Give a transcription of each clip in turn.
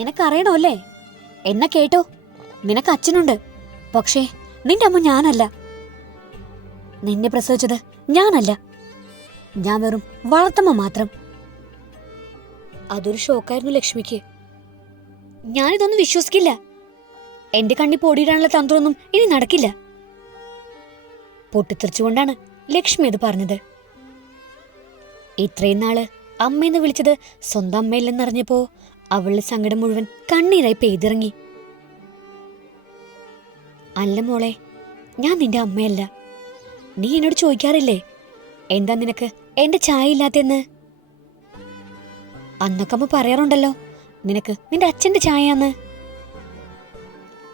നിനക്കറിയണോ അല്ലേ എന്നെ കേട്ടോ. നിനക്ക് അച്ഛനുണ്ട്. പക്ഷേ നിന്റെ അമ്മ ഞാനല്ല. നിന്നെ പ്രസവിച്ചത് ഞാനല്ല. ഞാൻ വെറും വളർത്തമ്മ മാത്രം. അതൊരു ഷോക്കായിരുന്നു ലക്ഷ്മിക്ക്. ഞാനിതൊന്നും വിശ്വസിക്കില്ല. എന്റെ കണ്ണി പൊടിയിടാനുള്ള തന്ത്രമൊന്നും ഇനി നടക്കില്ല. പൊട്ടിത്തെറിച്ചുകൊണ്ടാണ് ലക്ഷ്മി അത് പറഞ്ഞത്. ഇത്രയും നാൾ അമ്മയെന്ന് വിളിച്ചത് സ്വന്തം അമ്മയില്ലെന്നറിഞ്ഞപ്പോ അവളുടെ സങ്കടം മുഴുവൻ കണ്ണീരായി പെയ്തിറങ്ങി. അല്ല മോളെ ഞാൻ നിന്റെ അമ്മയല്ല. നീ എന്നോട് ചോദിക്കാറില്ലേ എന്താ നിനക്ക് എന്റെ ചായ ഇല്ലാത്തെന്ന് അന്നൊക്കെ അമ്മ പറയാറുണ്ടല്ലോ നിനക്ക് നിന്റെ അച്ഛന്റെ ചായയാന്ന്.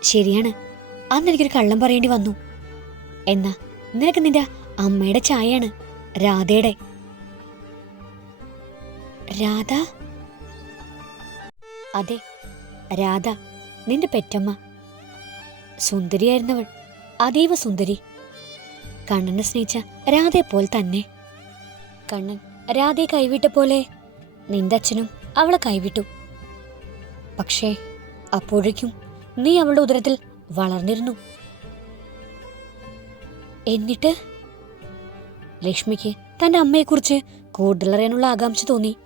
ശരിയാണ് അന്ന് എനിക്കൊരു കള്ളം പറയേണ്ടി വന്നു. എന്നാ നിനക്ക് നിന്റെ അമ്മയുടെ ചായയാണ് രാധയുടെ. രാധ? അതെ രാധ നിന്റെ പെറ്റമ്മ. സുന്ദരിയായിരുന്നവൾ അതീവ സുന്ദരി. കണ്ണനെ സ്നേഹിച്ച രാധയെ പോലെ തന്നെ. കണ്ണൻ രാധയെ കൈവിട്ട പോലെ നിന്റെ അച്ഛനും അവളെ കൈവിട്ടു. പക്ഷേ അപ്പോഴേക്കും നീ അവളുടെ ഉദരത്തിൽ വളർന്നിരുന്നു. എന്നിട്ട്? ലക്ഷ്മിക്ക് തന്റെ അമ്മയെക്കുറിച്ച് കൂടുതലറിയാനുള്ള ആകാംക്ഷ തോന്നി.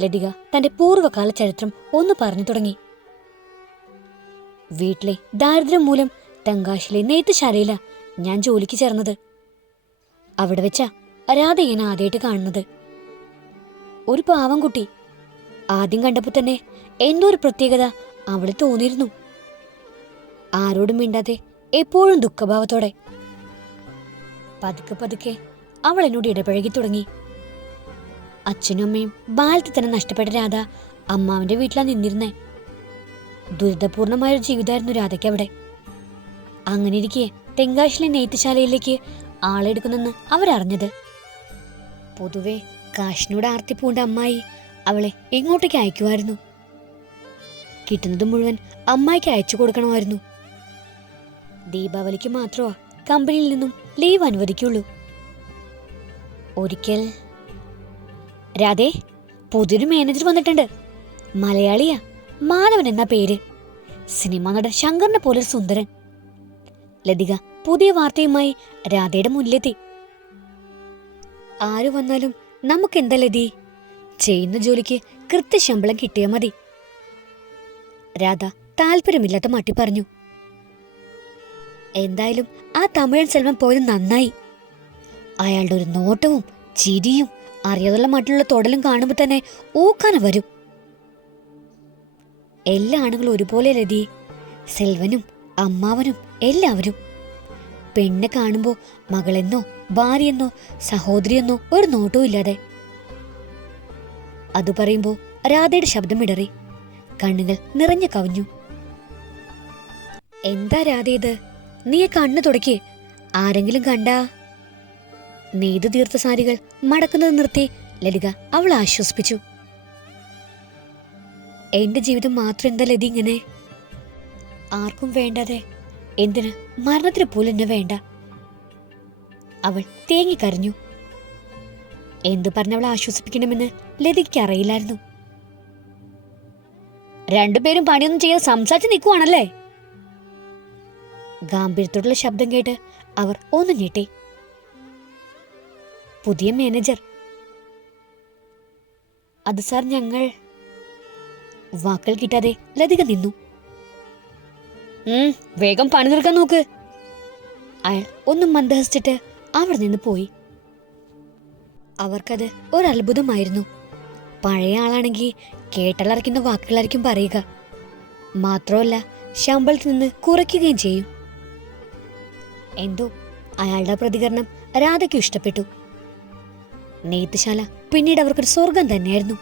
ലതിക തന്റെ പൂർവകാല ചരിത്രം ഒന്ന് പറഞ്ഞു തുടങ്ങി. വീട്ടിലെ ദാരിദ്ര്യം മൂലം തെങ്കാശിലെ നെയ്ത്തുശാലയില ഞാൻ ജോലിക്ക് ചേർന്നത്. അവിടെ വെച്ചാ ഞാൻ ആദ്യമായിട്ട് കാണുന്നത്. ഒരു പാവം കുട്ടി. ആദ്യം കണ്ടപ്പോൾ തന്നെ എന്തോ ഒരു പ്രത്യേകത അവൾ തോന്നിയിരുന്നു. ആരോടും മിണ്ടാതെ എപ്പോഴും ദുഃഖഭാവത്തോടെ പതുക്കെ പതുക്കെ അവൾ എന്നോട് ഇടപഴകി തുടങ്ങി. അച്ഛനും അമ്മയും ബാലത്തിൽ തന്നെ നഷ്ടപ്പെട്ട രാധ അമ്മാവിന്റെ വീട്ടിലാണ് നിന്നിരുന്നേ. ദുരിതപൂർണമായൊരു ജീവിതമായിരുന്നു രാധയ്ക്ക് അവിടെ. അങ്ങനെ ഇരിക്കെ തെങ്കാശിലെ നെയ്ത്തുശാലയിലേക്ക് ആളെടുക്കുന്നെന്ന് അവരറിഞ്ഞത്. പൊതുവെ കാശിനോട് ആർത്തി പൂണ്ട അമ്മായി അവളെ എങ്ങോട്ടേക്ക് അയക്കുമായിരുന്നു? കിട്ടുന്നത് മുഴുവൻ അമ്മായിക്ക് അയച്ചു കൊടുക്കണമായിരുന്നു. ദീപാവലിക്ക് മാത്രമാ കമ്പനിയിൽ നിന്നും ലീവ് അനുവദിക്കുള്ളൂ. ഒരിക്കൽ രാധേ പുതിയൊരു മാനേജർ വന്നിട്ടുണ്ട്. മലയാളിയാ മാധവൻ എന്ന പേര്. സിനിമ നടൻ ശങ്കറിനെ പോലെ സുന്ദരൻ. ലതിക പുതിയ വാർത്തയുമായി രാധയുടെ മുന്നിലെത്തി. ആര് വന്നാലും നമുക്ക് നമുക്കെന്താ ലതി? ചെയ്യുന്ന ജോലിക്ക് കൃത്യശമ്പളം കിട്ടിയാൽ മതി. രാധ താല്പര്യമില്ലാത്ത മട്ടി പറഞ്ഞു. എന്തായാലും ആ തമിഴൻ സെൽവം പോയത് നന്നായി. അയാളുടെ ഒരു നോട്ടവും ചിരിയും അറിയാതുള്ള മട്ടിലുള്ള തൊടലും കാണുമ്പോൾ തന്നെ ഊക്കാന വരും. എല്ലാ ആണുങ്ങളും ഒരുപോലെ ലതി. സെൽവനും അമ്മാവനും എല്ലാവരും. പെണ്ണെ കാണുമ്പോൾ മകളെന്നോ ഭാര്യയെന്നോ സഹോദരിയെന്നോ ഒരു നോട്ടവും ഇല്ലാതെ. അത് പറയുമ്പോൾ രാധയുടെ ശബ്ദം ഇടറി. കണ്ണുകൾ നിറഞ്ഞു കവിഞ്ഞു. എന്താ രാധ ഇത്? നീ കണ്ണു തുടക്കി. ആരെങ്കിലും കണ്ടാ? നെയ്തു തീർത്ത സാരികൾ മടക്കുന്നത് നിർത്തി ലതിക അവൾ ആശ്വസിപ്പിച്ചു. എന്റെ ജീവിതം മാത്രം എന്താ ലതി ഇങ്ങനെ? ആർക്കും വേണ്ടാതെ. എന്തിന്? മരണത്തിന് പോലും എന്നെ വേണ്ട. അവൾ തേങ്ങിക്കരഞ്ഞു എന്തു പറഞ്ഞവളെ ആശ്വസിപ്പിക്കണമെന്ന് ലതിക്ക് അറിയില്ലായിരുന്നു. രണ്ടുപേരും പണിയൊന്നും ചെയ്യാതെ സംസാരിച്ച് നിൽക്കുവാണല്ലേ ഗാംഭീര്യത്തോടുള്ള ശബ്ദം കേട്ട് അവർ ഒന്ന് ഞെട്ടി. പുതിയ മാനേജർ. അത് സാർ ഞങ്ങൾ വാക്കുകൾ കിട്ടാതെ ലതിക നിന്നു. വേഗം പണി തീർക്കാൻ നോക്ക്. അയാൾ ഒന്നും മന്ദഹസിച്ചിട്ട് അവിടെ നിന്ന് പോയി. അവർക്കത് ഒരത്ഭുതമായിരുന്നു. പഴയ ആളാണെങ്കിൽ കേട്ടലറയ്ക്കുന്ന വാക്കുകളായിരിക്കും പറയുക. മാത്രമല്ല ശമ്പളത്തിൽ നിന്ന് കുറയ്ക്കുകയും ചെയ്യും. എന്തോ അയാളുടെ പ്രതികരണം രാധയ്ക്ക് ഇഷ്ടപ്പെട്ടു. നെയ്ത്തുശാല. പിന്നീട് അവർക്കൊരു സ്വർഗം തന്നെയായിരുന്നു.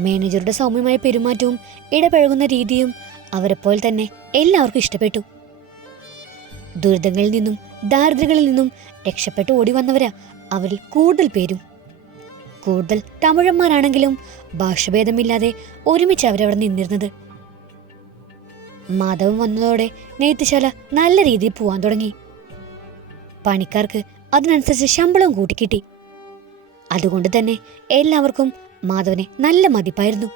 മാനേജറുടെ സൗമ്യമായ പെരുമാറ്റവും ഇടപഴകുന്ന രീതിയും അവരെപ്പോലെ തന്നെ എല്ലാവർക്കും ഇഷ്ടപ്പെട്ടു. ദുരിതങ്ങളിൽ നിന്നും ദാരിദ്ര്യങ്ങളിൽ നിന്നും രക്ഷപ്പെട്ട് ഓടി വന്നവരാ അവരിൽ കൂടുതൽ പേരും. കൂടുതൽ തമിഴന്മാരാണെങ്കിലും ഭാഷഭേദമില്ലാതെ ഒരുമിച്ച് അവരവിടെ നിന്നിരുന്നത്. മാധവൻ വന്നതോടെ നെയ്ത്തുശാല നല്ല രീതിയിൽ പോവാൻ തുടങ്ങി. പണിക്കാർക്ക് അതിനനുസരിച്ച് ശമ്പളം കൂട്ടിക്കിട്ടി. അതുകൊണ്ട് തന്നെ എല്ലാവർക്കും മാധവനെ നല്ല മതിപ്പായിരുന്നു.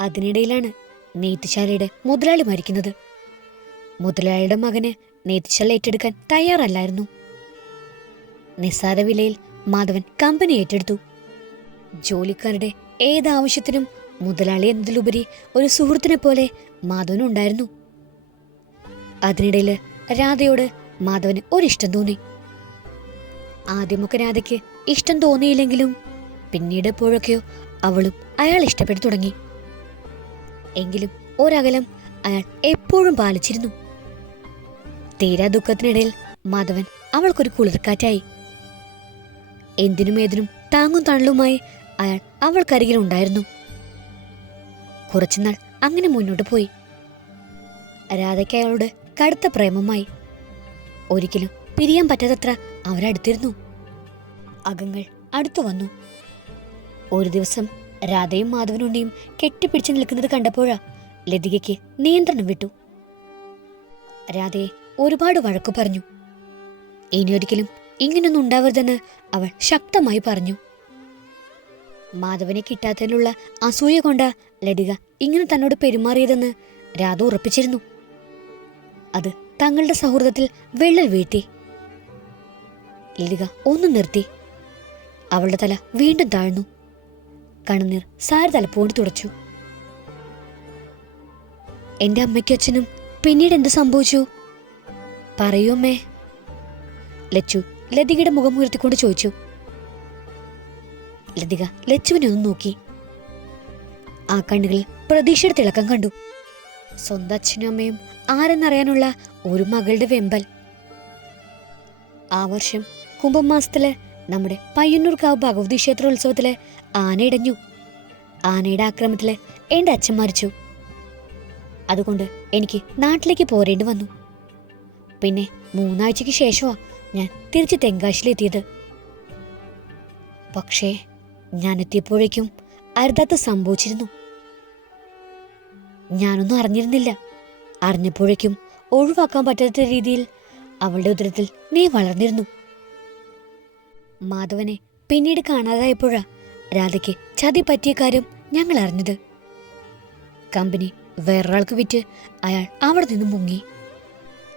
അതിനിടയിലാണ് നെയ്ത്തുശാലയുടെ മുതലാളി മരിക്കുന്നത്. മുതലാളിയുടെ മകന് നെയ്ത്തുശാല ഏറ്റെടുക്കാൻ തയ്യാറല്ലായിരുന്നു. നിസ്സാര വിലയിൽ മാധവൻ കമ്പനി ഏറ്റെടുത്തു. ജോലിക്കാരുടെ ഏതാവശ്യത്തിനും മുതലാളി എന്നതിലുപരി ഒരു സുഹൃത്തിനെ പോലെ മാധവനുണ്ടായിരുന്നു. അതിനിടയിൽ രാധയോട് മാധവന് ഒരിഷ്ടം തോന്നി. ആദ്യമൊക്കെ രാധയ്ക്ക് ഇഷ്ടം തോന്നിയില്ലെങ്കിലും പിന്നീട് എപ്പോഴൊക്കെയോ അവളും അയാൾ ഇഷ്ടപ്പെട്ടു തുടങ്ങി. എങ്കിലും ഒരകലം അയാൾ എപ്പോഴും പാലിച്ചിരുന്നു. തീരാ ദുഃഖത്തിനിടയിൽ മാധവൻ അവൾക്കൊരു കുളിർക്കാറ്റായി. എന്തിനും ഏതിനും താങ്ങും തണലുമായി അയാൾ അവൾക്കരികിൽ ഉണ്ടായിരുന്നു. കുറച്ചുനാൾ അങ്ങനെ മുന്നോട്ട് പോയി. രാധയ്ക്ക് അയാളോട് കടുത്ത പ്രേമമായി. ഒരിക്കലും പിരിയാൻ പറ്റാത്തത്ര അവരടുത്തിരുന്നു. അകങ്ങൾ അടുത്തു വന്നു. ഒരു ദിവസം രാധയും മാധവനുണ്ണിയും കെട്ടിപ്പിടിച്ചു നിൽക്കുന്നത് കണ്ടപ്പോഴാ ലതികയ്ക്ക് നിയന്ത്രണം വിട്ടു. രാധയെ ഒരുപാട് വഴക്കു പറഞ്ഞു. ഇനിയൊരിക്കലും ഇങ്ങനൊന്നും ഉണ്ടാവരുതെന്ന് അവൾ ശക്തമായി പറഞ്ഞു. മാധവനെ കിട്ടാത്തതിനുള്ള അസൂയ കൊണ്ട ലതിക ഇങ്ങനെ തന്നോട് പെരുമാറിയതെന്ന് രാധ ഉറപ്പിച്ചിരുന്നു. അത് തങ്ങളുടെ സൗഹൃദത്തിൽ വെള്ളൽ വീഴ്ത്തി. ലതിക ഒന്ന് നിർത്തി. അവളുടെ തല വീണ്ടും താഴ്ന്നു. കണ്ണുനീർ സാരി തലപ്പോണ്ട് തുടച്ചു. എന്റെ അമ്മയ്ക്കും അച്ഛനും പിന്നീട് എന്ത് സംഭവിച്ചു? പറയൂ അമ്മേ. ലച്ചു ലതികയുടെ മുഖം ഉയർത്തിക്കൊണ്ട് ചോദിച്ചു. ലതിക ലച്ചുവിനെ ഒന്ന് നോക്കി. ആ കണ്ണുകളിൽ പ്രതീക്ഷയുടെ തിളക്കം കണ്ടു. സ്വന്തം അച്ഛനും അമ്മയും ആരെന്നറിയാനുള്ള ഒരു മകളുടെ വെമ്പൽ. ആ വർഷം കുംഭമാസത്തിൽ നമ്മുടെ പയ്യന്നൂർക്കാവ് ഭഗവതി ക്ഷേത്രോത്സവത്തിൽ ആനയിടഞ്ഞു ആനയുടെ ആക്രമത്തിൽ എന്റെ അച്ഛൻ മരിച്ചു. അതുകൊണ്ട് എനിക്ക് നാട്ടിലേക്ക് പോരേണ്ടി വന്നു. പിന്നെ മൂന്നാഴ്ചയ്ക്ക് ശേഷമാ ഞാൻ തിരിച്ച് തെങ്കാശിലെത്തിയത് പക്ഷേ ഞാൻ എത്തിയപ്പോഴേക്കും അരുതാത്ത സംഭവിച്ചിരുന്നു. ഞാനൊന്നും അറിഞ്ഞിരുന്നില്ല. അറിഞ്ഞപ്പോഴേക്കും ഒഴിവാക്കാൻ പറ്റാത്ത രീതിയിൽ അവളുടെ ഉദരത്തിൽ നീ വളർന്നിരുന്നു. മാധവനെ പിന്നീട് കാണാതായപ്പോഴാ രാധയ്ക്ക് ചതി പറ്റിയ കാര്യം ഞങ്ങൾ അറിഞ്ഞത്. കമ്പനി വേറൊരാൾക്ക് വിറ്റ് അയാൾ അവിടെ നിന്നും മുങ്ങി.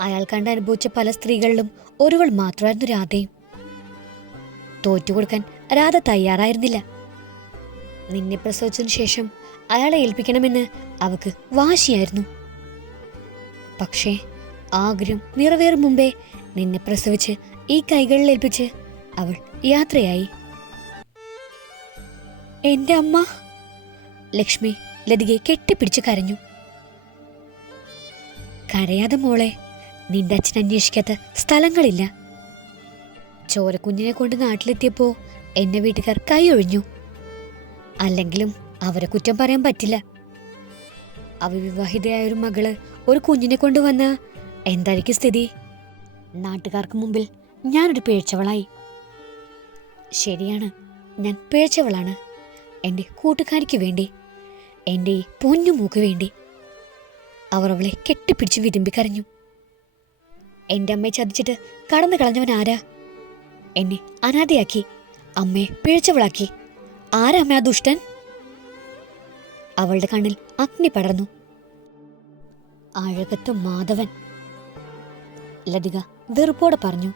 അയാൾ കണ്ട് അനുഭവിച്ച പല സ്ത്രീകളിലും ഒരുവൾ മാത്രമായിരുന്നു രാധയും. തോറ്റുകൊടുക്കാൻ രാധ തയ്യാറായിരുന്നില്ല. നിന്നെ പ്രസവിച്ചതിനു ശേഷം അയാളെ ഏൽപ്പിക്കണമെന്ന് അവക്ക് വാശിയായിരുന്നു. പക്ഷേ ആഗ്രഹം നിറവേറും മുമ്പേ നിന്നെ പ്രസവിച്ച് ഈ കൈകളിൽ ഏൽപ്പിച്ച് അവൾ യാത്രയായി. എന്റെ അമ്മ ലക്ഷ്മി ലതികയെ കെട്ടിപ്പിടിച്ച് കരഞ്ഞു. കരയാതെ മോളെ നിന്റെ അച്ഛൻ അന്വേഷിക്കാത്ത സ്ഥലങ്ങളില്ല. ചോരക്കുഞ്ഞിനെ കൊണ്ട് നാട്ടിലെത്തിയപ്പോ എന്നെ വീട്ടുകാർ കൈയൊഴിഞ്ഞു. അല്ലെങ്കിലും അവരെ കുറ്റം പറയാൻ പറ്റില്ല. അവിവാഹിതയായ ഒരു മകൾ ഒരു കുഞ്ഞിനെ കൊണ്ടുവന്ന എന്തായിരിക്കും സ്ഥിതി? നാട്ടുകാർക്ക് മുമ്പിൽ ഞാനൊരു പേഴ്ചവളായി ശരിയാണ്. ഞാൻ പേഴ്ചവളാണ് എന്റെ കൂട്ടുകാരിക്ക് വേണ്ടി എന്റെ പൊന്നുമൂക്ക് വേണ്ടി. അവർ അവളെ കെട്ടിപ്പിടിച്ച് വിരുമ്പി കരഞ്ഞു. എന്റെ അമ്മയെ ചതിച്ചിട്ട് കടന്നു കളഞ്ഞവൻ ആരാ? എന്നെ അനാഥയാക്കി അമ്മയെ പിഴച്ചവളാക്കി. ആരാ അമ്മ ആ ദുഷ്ടൻ? അവളുടെ കണ്ണിൽ അഗ്നി പടർന്നു. അഴകത്ത് മാധവൻ. ലതിക വെറുപ്പോടെ പറഞ്ഞു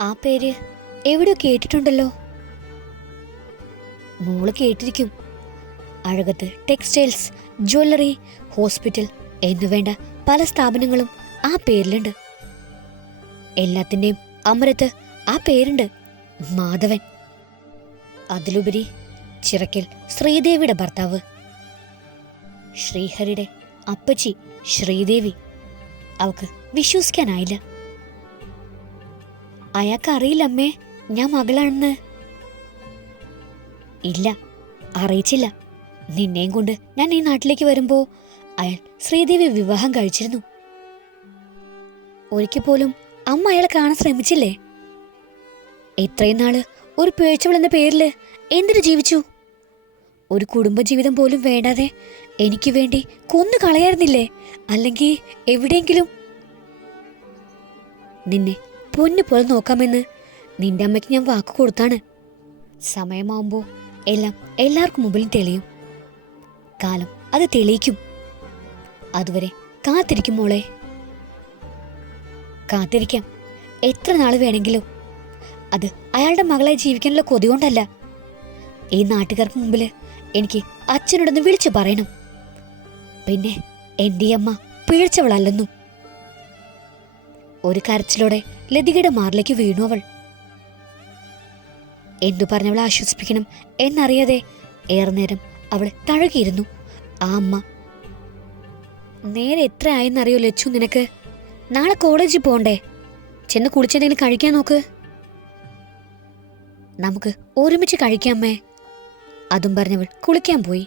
ആ പേര് എവിടെയോ കേട്ടിട്ടുണ്ടല്ലോ. മോൾ കേട്ടിരിക്കും. അഴകത്ത് ടെക്സ്റ്റൈൽസ് ജ്വല്ലറി ഹോസ്പിറ്റൽ എന്നുവേണ്ട പല സ്ഥാപനങ്ങളും ആ പേരിലുണ്ട്. എല്ലാത്തിന്റെയും അമരത്ത് ആ പേരുണ്ട്. മാധവൻ. അതിലുപരി ചിറക്കൽ ശ്രീദേവിയുടെ ഭർത്താവ്. ശ്രീഹരിയുടെ അപ്പച്ചി ശ്രീദേവി. അവക്ക് വിശ്വസിക്കാനായില്ല. അയാൾക്ക് അറിയില്ല അമ്മേ ഞാൻ മകളാണെന്ന്. ഇല്ല അറിയിച്ചില്ല. നിന്നെയും കൊണ്ട് ഞാൻ ഈ നാട്ടിലേക്ക് വരുമ്പോ അയാൾ ശ്രീദേവി വിവാഹം കഴിച്ചിരുന്നു. ഒരിക്കൽ പോലും അമ്മ അയാളെ കാണാൻ ശ്രമിച്ചില്ലേ? ഇത്രയും നാൾ ഒരു പേഴ്ചവൾ എന്ന പേരിൽ എന്തിനു ജീവിച്ചു? ഒരു കുടുംബജീവിതം പോലും വേണ്ടാതെ എനിക്ക് വേണ്ടി കൊന്നു കളയായിരുന്നില്ലേ? അല്ലെങ്കിൽ എവിടെയെങ്കിലും? നിന്നെ പൊന്നു പോലെ നോക്കാമെന്ന് നിന്റെ അമ്മയ്ക്ക് ഞാൻ വാക്ക് കൊടുത്താണ്. സമയമാവുമ്പോൾ എല്ലാം എല്ലാവർക്കും മുമ്പിലും തെളിയും. കാലം അത് തെളിയിക്കും. അതുവരെ കാത്തിരിക്കും മോളെ. കാത്തിരിക്കാം. എത്ര നാൾ വേണമെങ്കിലും. അത് അയാളുടെ മകളെ ജീവിക്കാനുള്ള കൊതി കൊണ്ടല്ല. ഈ നാട്ടുകാർക്ക് മുമ്പിൽ എനിക്ക് അച്ഛനോടൊന്ന് വിളിച്ചു പറയണം. പിന്നെ എന്റെ അമ്മ പിഴച്ചവളല്ലെന്നും. ഒരു കരച്ചിലോടെ ലതികയുടെ മാറിലേക്ക് വീണു അവൾ. എന്തു പറഞ്ഞവളെ ആശ്വസിപ്പിക്കണം. എന്നറിയാതെ ഏറെ നേരം അവൾ തഴകിയിരുന്നു. ആ അമ്മ നേരെ എത്ര ആയെന്നറിയോ ലച്ചു നിനക്ക്? നാളെ കോളേജിൽ പോണ്ടേ? ചെന്ന് കുളിച്ചെന്തെങ്കിലും കഴിക്കാൻ നോക്ക്. നമുക്ക് ഒരുമിച്ച് കഴിക്കാമേ അതും പറഞ്ഞവൾ കുളിക്കാൻ പോയി.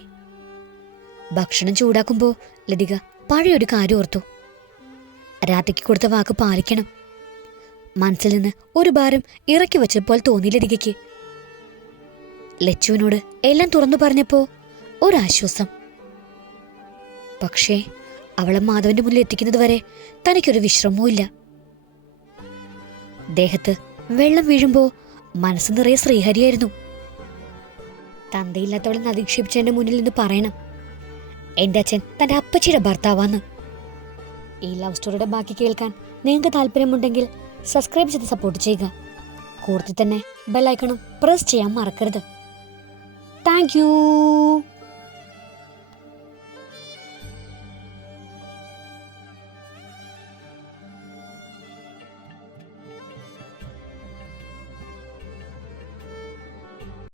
ഭക്ഷണം ചൂടാക്കുമ്പോൾ ലതിക പഴയൊരു കാര്യം ഓർത്തു. രാത്രിക്ക് കൊടുത്ത വാക്ക് പാലിക്കണം. മനസ്സിൽ നിന്ന് ഒരു ഭാരം ഇറക്കി വെച്ചപ്പോൾ തോന്നി ലതികയ്ക്ക്. ലച്ചുവിനോട് എല്ലാം തുറന്നു പറഞ്ഞപ്പോ ഒരാശ്വാസം. പക്ഷേ അവളെ മാധവന്റെ മുന്നിൽ എത്തിക്കുന്നത് വരെ തനിക്കൊരു വിശ്രമവും ഇല്ല ദേഹത്ത് വെള്ളം വീഴുമ്പോ മനസ്സ് നിറയെ ശ്രീഹരിയായിരുന്നു. തന്തയില്ലാത്തവളെ അധിക്ഷേപിച്ചെന്റെ മുന്നിൽ നിന്ന് പറയണം. എന്റെ അച്ഛൻ തന്റെ അപ്പച്ചിയുടെ ഭർത്താവാന്ന്. ഈ ലവ് സ്റ്റോറിയുടെ ബാക്കി കേൾക്കാൻ നിങ്ങൾക്ക് താല്പര്യമുണ്ടെങ്കിൽ സബ്സ്ക്രൈബ് ചെയ്ത് സപ്പോർട്ട് ചെയ്യുക. കൂടുതൽ തന്നെ ബെല്ലൈക്കണും പ്രസ് ചെയ്യാൻ മറക്കരുത്. Thank you.